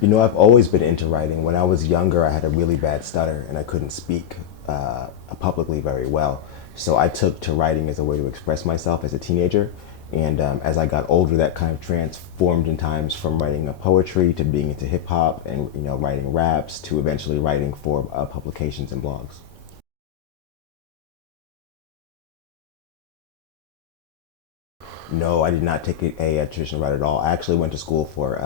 You know, I've always been into writing. When I was younger, I had a really bad stutter and I couldn't speak publicly very well. So I took to writing as a way to express myself as a teenager. And as I got older, that kind of transformed in times from writing poetry to being into hip hop and writing raps to eventually writing for publications and blogs. No, I did not take a traditional route at all. I actually went to school for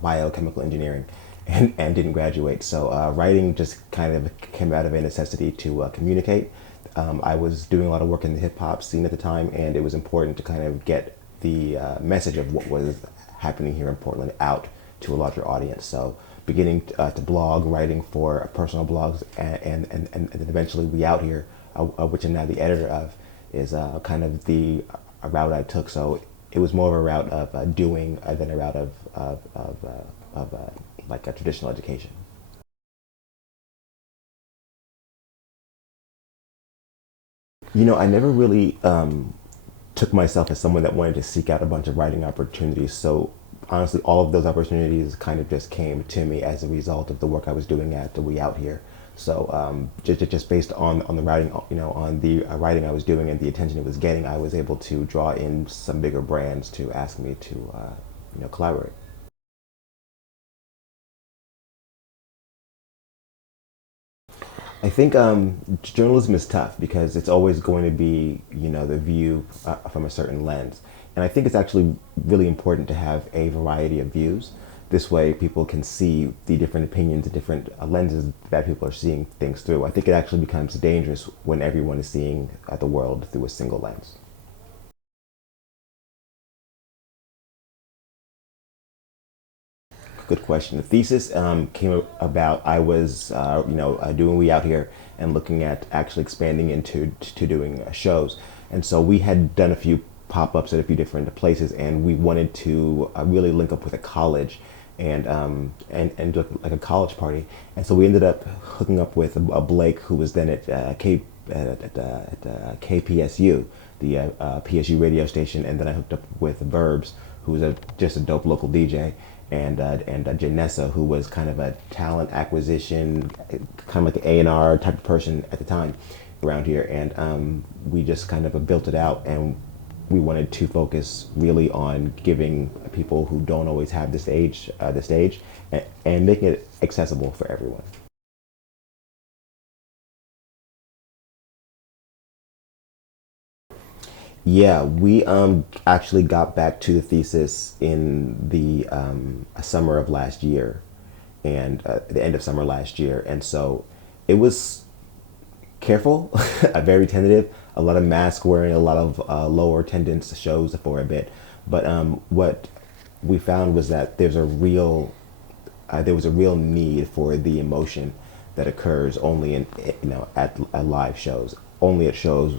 biochemical engineering and didn't graduate. So writing just kind of came out of a necessity to communicate. I was doing a lot of work in the hip hop scene at the time, and it was important to kind of get the message of what was happening here in Portland out to a larger audience. So beginning to blog, writing for personal blogs, and then eventually We Out Here, which I'm now the editor of, is kind of the a route I took. So it was more of a route of doing than a route of like a traditional education. You know, I never really took myself as someone that wanted to seek out a bunch of writing opportunities. So honestly, all of those opportunities kind of just came to me as a result of the work I was doing at the We Out Here. So just based on the writing, on the writing I was doing and the attention it was getting, I was able to draw in some bigger brands to ask me to, collaborate. I think journalism is tough because it's always going to be, the view from a certain lens. And I think it's actually really important to have a variety of views. This way, people can see the different opinions and different lenses that people are seeing things through. I think it actually becomes dangerous when everyone is seeing the world through a single lens. Good question. The thesis came about. I was, doing We Out Here and looking at actually expanding into to doing shows, and so we had done a few pop-ups at a few different places, and we wanted to really link up with a college and do like a college party, and so we ended up hooking up with Blake, who was then at KPSU, the PSU radio station, and then I hooked up with Verbs, who was just a dope local DJ, and Janessa, who was kind of a talent acquisition, kind of like an A&R type of person at the time around here, and we just kind of built it out, and we wanted to focus really on giving people who don't always have the stage, and making it accessible for everyone. Yeah, we actually got back to the thesis in the summer of last year, and the end of summer last year, and so it was careful, very tentative, a lot of mask wearing, a lot of lower attendance shows for a bit. But what we found was that there was a real need for the emotion that occurs only in at live shows, only at shows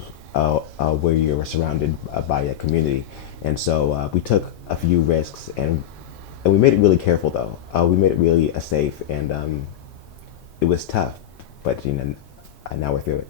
where you're surrounded by a community. And so we took a few risks, and we made it really careful though. We made it really safe, and it was tough, but now we're through it.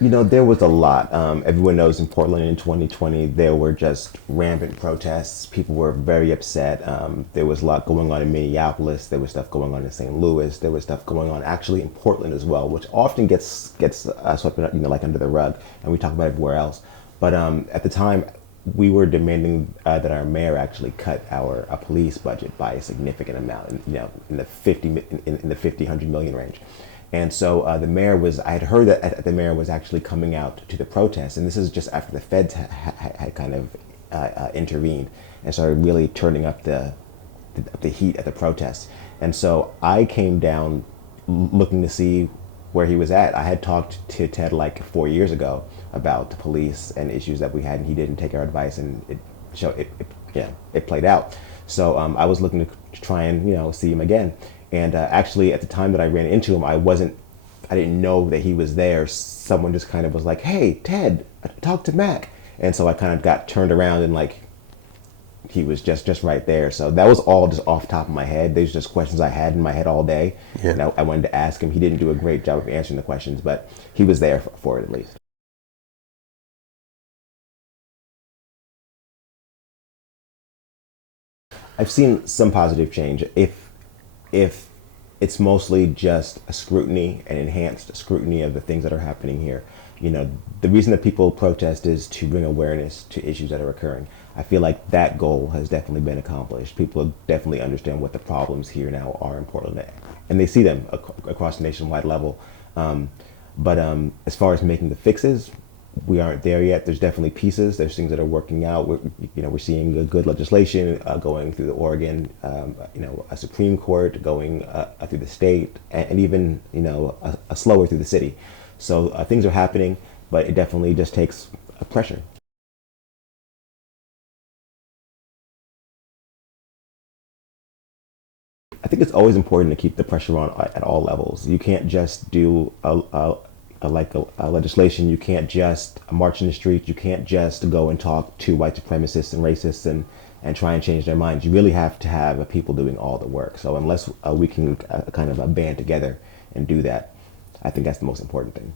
You know, there was a lot. Everyone knows in Portland in 2020, there were just rampant protests. People were very upset. There was a lot going on in Minneapolis. There was stuff going on in St. Louis. There was stuff going on actually in Portland as well, which often gets swept, like under the rug, and we talk about everywhere else. But at the time, we were demanding that our mayor actually cut our police budget by a significant amount, in the 100 million range. And so the mayor was, I had heard that the mayor was actually coming out to the protests, and this is just after the feds had kind of intervened and started really turning up the heat at the protests. And so I came down looking to see where he was at. I had talked to Ted like 4 years ago about the police and issues that we had, and he didn't take our advice, and it played out. So I was looking to try and see him again. And actually, at the time that I ran into him, I didn't know that he was there. Someone just kind of was like, "Hey, Ted, talk to Mac," and so I kind of got turned around, and like he was just right there. So that was all just off the top of my head. There's just questions I had in my head all day, Yeah. and I wanted to ask him. He didn't do a great job of answering the questions, but he was there for it at least. I've seen some positive change. If it's mostly just a scrutiny and enhanced scrutiny of the things that are happening here. You know, the reason that people protest is to bring awareness to issues that are occurring. I feel like that goal has definitely been accomplished. People definitely understand what the problems here now are in Portland, and they see them across the nationwide level. But as far as making the fixes, we aren't there yet. There's definitely pieces. There's things that are working out. We're seeing good legislation going through the Oregon, a Supreme Court going through the state, and even a slower through the city. So things are happening, but it definitely just takes pressure. I think it's always important to keep the pressure on at all levels. You can't just do a legislation. You can't just march in the streets. You can't just go and talk to white supremacists and racists and try and change their minds. You really have to have people doing all the work. So unless we can kind of band together and do that, I think that's the most important thing.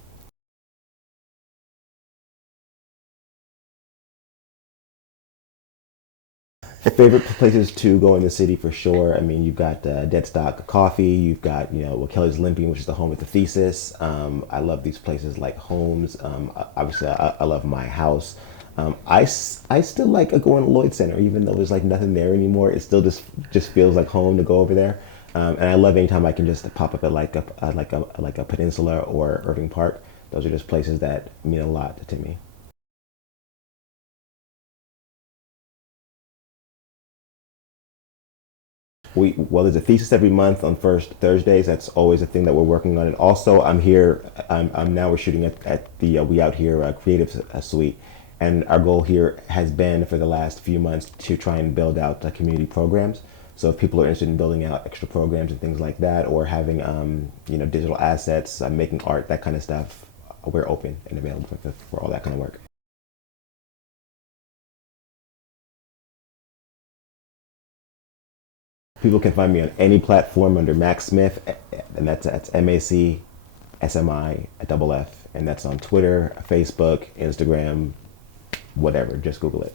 Favorite places to go in the city for sure. I mean, you've got Deadstock Coffee. You've got Kelly's Limping, which is the home of the Thesis. I love these places like Homes. Obviously, I love my house. I still like going to Lloyd Center, even though there's like nothing there anymore. It still just feels like home to go over there. And I love anytime I can just pop up at like a Peninsula or Irving Park. Those are just places that mean a lot to me. Well, there's a thesis every month on first Thursdays. That's always a thing that we're working on. And also, I'm here. I'm now we're shooting at the We Out Here Creative Suite, and our goal here has been for the last few months to try and build out community programs. So if people are interested in building out extra programs and things like that, or having digital assets, making art, that kind of stuff, we're open and available for all that kind of work. People can find me on any platform under Max Smith, and that's MACSMI double F, and that's on Twitter, Facebook, Instagram, whatever. Just Google it.